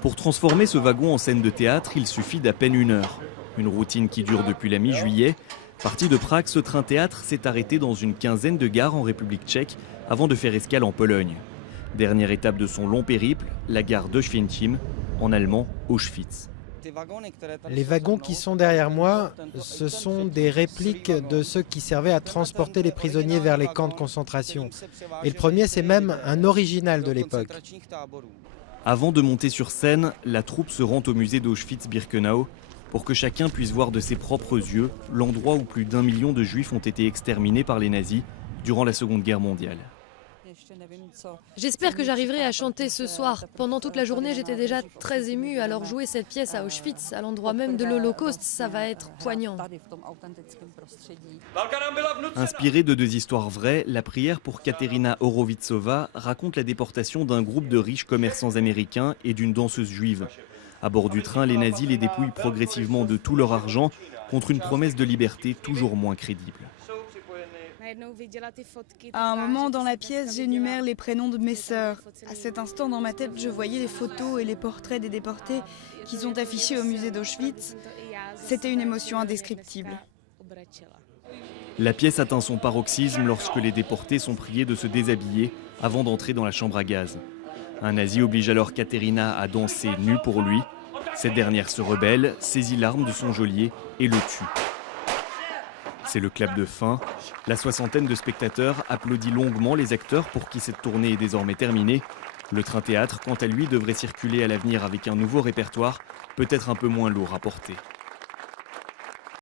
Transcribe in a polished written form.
Pour transformer ce wagon en scène de théâtre, il suffit d'à peine 1 heure. Une routine qui dure depuis la mi-juillet. Parti de Prague, ce train-théâtre s'est arrêté dans une quinzaine de gares en République tchèque avant de faire escale en Pologne. Dernière étape de son long périple, la gare d'Oświęcim, en allemand Auschwitz. Les wagons qui sont derrière moi, ce sont des répliques de ceux qui servaient à transporter les prisonniers vers les camps de concentration. Et le premier, c'est même un original de l'époque. Avant de monter sur scène, la troupe se rend au musée d'Auschwitz-Birkenau pour que chacun puisse voir de ses propres yeux l'endroit où plus d'1 million de juifs ont été exterminés par les nazis durant la Seconde Guerre mondiale. J'espère que j'arriverai à chanter ce soir. Pendant toute la journée, j'étais déjà très émue, alors jouer cette pièce à Auschwitz, à l'endroit même de l'Holocauste, ça va être poignant. Inspirée de 2 histoires vraies, la prière pour Katerina Horowitzowa raconte la déportation d'un groupe de riches commerçants américains et d'une danseuse juive. À bord du train, les nazis les dépouillent progressivement de tout leur argent contre une promesse de liberté toujours moins crédible. À un moment dans la pièce, j'énumère les prénoms de mes sœurs. À cet instant, dans ma tête, je voyais les photos et les portraits des déportés qui sont affichés au musée d'Auschwitz. C'était une émotion indescriptible. La pièce atteint son paroxysme lorsque les déportés sont priés de se déshabiller avant d'entrer dans la chambre à gaz. Un nazi oblige alors Katerina à danser nue pour lui. Cette dernière se rebelle, saisit l'arme de son geôlier et le tue. C'est le clap de fin. La soixantaine de spectateurs applaudit longuement les acteurs pour qui cette tournée est désormais terminée. Le train-théâtre, quant à lui, devrait circuler à l'avenir avec un nouveau répertoire, peut-être un peu moins lourd à porter.